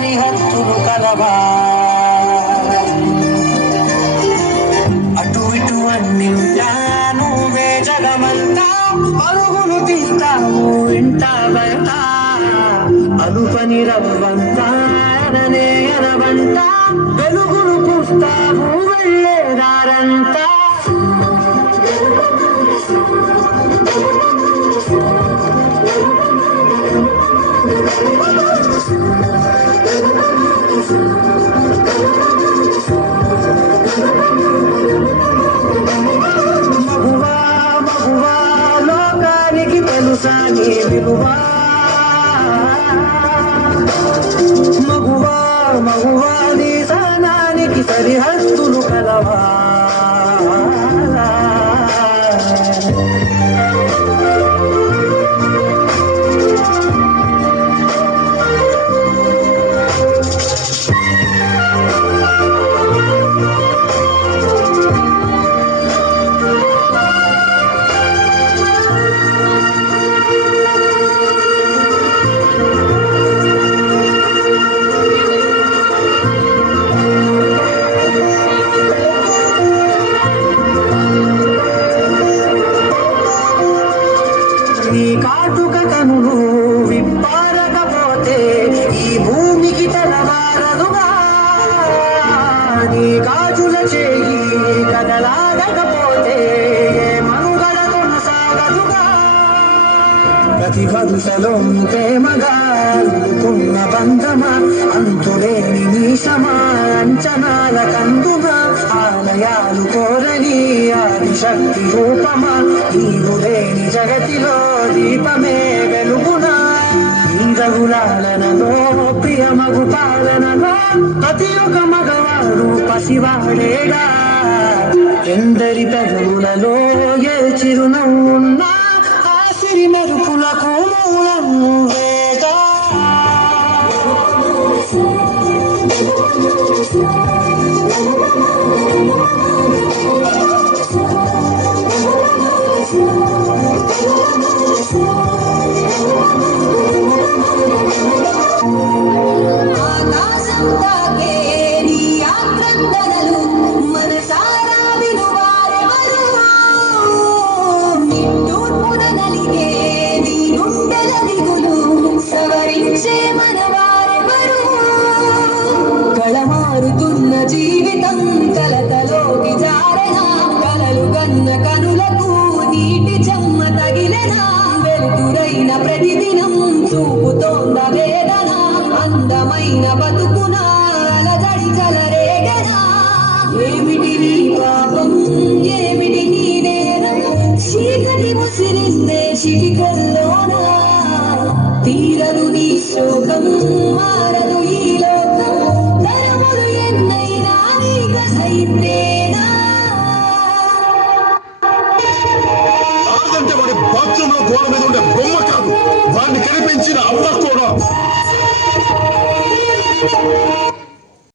సరిహద్దులు కలవా అటు ఇటు అన్నింటా నువ్వే జగమంతా పరుగులు తీస్తావు ఇంట బయట అలుపని రవ్వంతా ఎననే ఎనవంట వెలుగులు పూస్తావు వెళ్ళేదారంతా మగువా మగువా లోకానికి తెలుసా నీ విలువా మగువా మగువా నీ సహనానికి సరిహద్దులు కలవా నీ కాటుక కనులు విప్పారకపోతే ఈ భూమికి తెలవారదుగా నీ గాజుల చేయి కదలాడకపోతే ఏ మనుగడ కొనసాగదుగా ప్రతి వరుసలో ప్రేమగా అల్లుకున్న బంధమా అంతులేని నీశమా అంచనాల కందుగా ఆలయాలు కోరని ఆదిశక్తి రూపమా నీవు లేని జగతిలో దీపమే వెలుగునా నీరగులాలనలో ప్రియమగు పాలనలో ప్రతి ఒక్క మగవాడు పసివాడేగా ఎందరి పెదవులలో ఏ చిరునవ్వున్నా ఆ సిరి మెరుపులకు మూలం నువ్వేగా ఆకాశం తాకే నీ యాత్రందనలు మనసారా వినువారెవరు నిట్టూర్పున నలిగే నీ గుండెల దిగులు సవరించే మనవారెవరు కళమారుతున్న జీవితం కలతలోకి జారెనా కలలు కన్న కనులకు నీటి చెమ్మ తగిలెనా వెలుతురైన ప్రతిదినం చూపుతోంద వేదన అందమైన బతుకున అలజడి చలరేగనా ఏమిటి నీ పాపం ఏమిటి నీ నేరం చీకటి ముసిరిస్తే చిటికల్లోనా తీరదు నీ శోకం మారదు ఈ లోకం తరములు ఎన్నైనా నీక సైతేనా అంటే వాడి బాత్రూమ్ లో గోడ మీద ఉండే బొమ్మ కాదు వాడిని కనిపించిన అమ్మ కూడా